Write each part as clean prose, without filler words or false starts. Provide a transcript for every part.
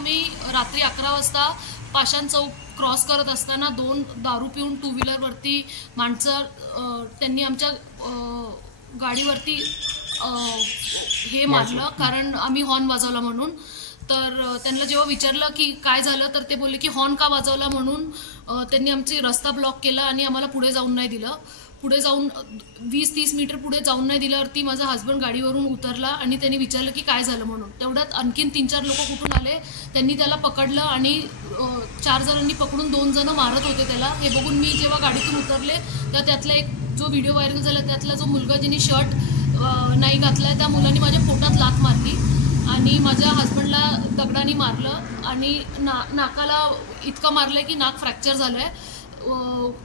आम्ही रात्री 11 वाजता पाषाण चौक क्रॉस करत असताना 2 दारू पिऊन 2 व्हीलरवरती माणसं त्यांनी आमच्या गाडीवरती हे मारलं, कारण आम्ही हॉर्न वाजवला म्हणून. तर त्यांना जेव्हा विचारलं की काय झालं तर ते बोलले की हॉर्न का वाजवला म्हणून त्यांनी आमची रस्ता ब्लॉक केला आणि आम्हाला पुढे जाऊन नाही दिलं. पुढे जाऊन 20-30 मीटर पुढे जाऊन नाही दिल्यावरती माझा हस्बंड गाडीवरून उतरला आणि त्यांनी विचारलं की काय झालं म्हणून. तेवढ्यात आणखीन 3-4 लोक कुठून आले, त्यांनी त्याला पकडलं आणि 4 जणांनी पकडून 2 जण मारत होते त्याला. हे बघून मी जेव्हा गाडीतून उतरले तर त्यातला एक जो व्हिडिओ व्हायरल झाला त्यातला जो मुलगा ज्याने शर्ट नाही घातलाय त्या मुलांनी माझ्या पोटात लाथ मारली आणि माझ्या हस्बंडला दगडाने मारलं आणि नाकाला इतकं मारलंय की नाक फ्रॅक्चर झालंय.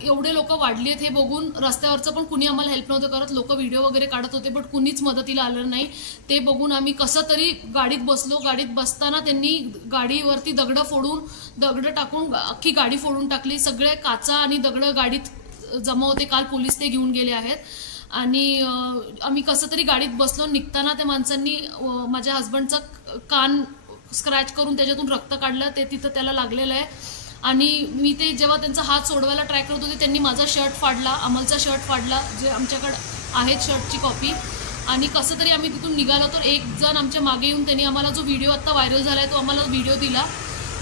एवढे लोक वाढली आहेत हे बघून रस्त्यावरचं पण कुणी आम्हाला हेल्प नव्हतं करत. लोक व्हिडिओ वगैरे काढत होते पण कुणीच मदतीला आलं नाही. ते बघून आम्ही कसं तरी गाडीत बसलो. गाडीत बसताना त्यांनी गाडीवरती दगड टाकून अख्खी गाडी फोडून टाकली. सगळे काचा आणि दगड गाडीत जमा होते. काल पोलीस ते घेऊन गेले आहेत आणि आम्ही कसं तरी गाडीत बसलो. निघताना त्या माणसांनी माझ्या हस्बंडचं कान स्क्रॅच करून त्याच्यातून रक्त काढलं. ते तिथं त्याला लागलेलं आहे आणि मी ते जेव्हा त्यांचा हात सोडवायला ट्राय करत होते त्यांनी माझा शर्ट फाडला, अमलचा शर्ट फाडला, जे आमच्याकडे आहेत शर्टची कॉपी. आणि कसं तरी आम्ही तिथून निघालो. तर एक जण आमच्या मागे येऊन त्यांनी आम्हाला जो व्हिडिओ आत्ता व्हायरल झाला आहे तो आम्हाला व्हिडिओ दिला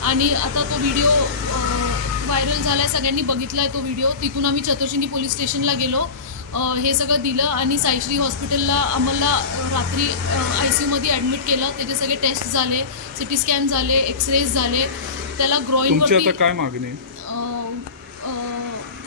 आणि आता तो व्हिडिओ व्हायरल झाला आहे, सगळ्यांनी बघितला आहे तो व्हिडिओ. तिथून आम्ही चतुर्शिंदी पोलीस स्टेशनला गेलो, हे सगळं दिलं आणि साईश्री हॉस्पिटलला आम्हाला रात्री ICUमध्ये ॲडमिट केलं. त्याचे सगळे टेस्ट झाले, CT स्कॅन झाले, एक्सरेज झाले. त्याला ग्रोईनवरती आता काय मागणी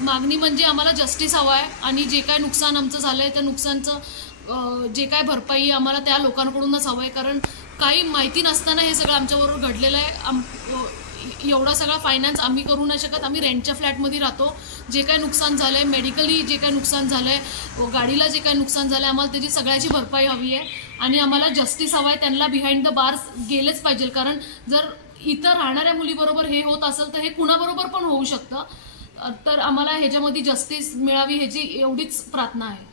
मागणी म्हणजे आम्हाला जस्टिस हवा आहे आणि जे काय नुकसान आमचं झालं आहे त्या नुकसानचं जे काय भरपाई आम्हाला त्या लोकांकडूनच हवं आहे. कारण काही माहिती नसताना हे सगळं आमच्याबरोबर घडलेलं आहे. एवढा सगळा फायनान्स आम्ही करू नाही शकत. आम्ही रेंटच्या फ्लॅटमध्ये राहतो. जे काही नुकसान झालं आहे, मेडिकली जे काही नुकसान झालं आहे, गाडीला जे काही नुकसान झालं आहे, आम्हाला त्याची सगळ्याची भरपाई हवी आहे आणि आम्हाला जस्टिस हवा आहे. त्यांना बिहाइंड द बार्स गेलेच पाहिजे. कारण जर इथं राहणाऱ्या मुलीबरोबर हे होत असेल तर हे कुणाबरोबर पण होऊ शकतं. तर आम्हाला ह्याच्यामध्ये जस्टिस मिळावी ह्याची एवढीच प्रार्थना आहे.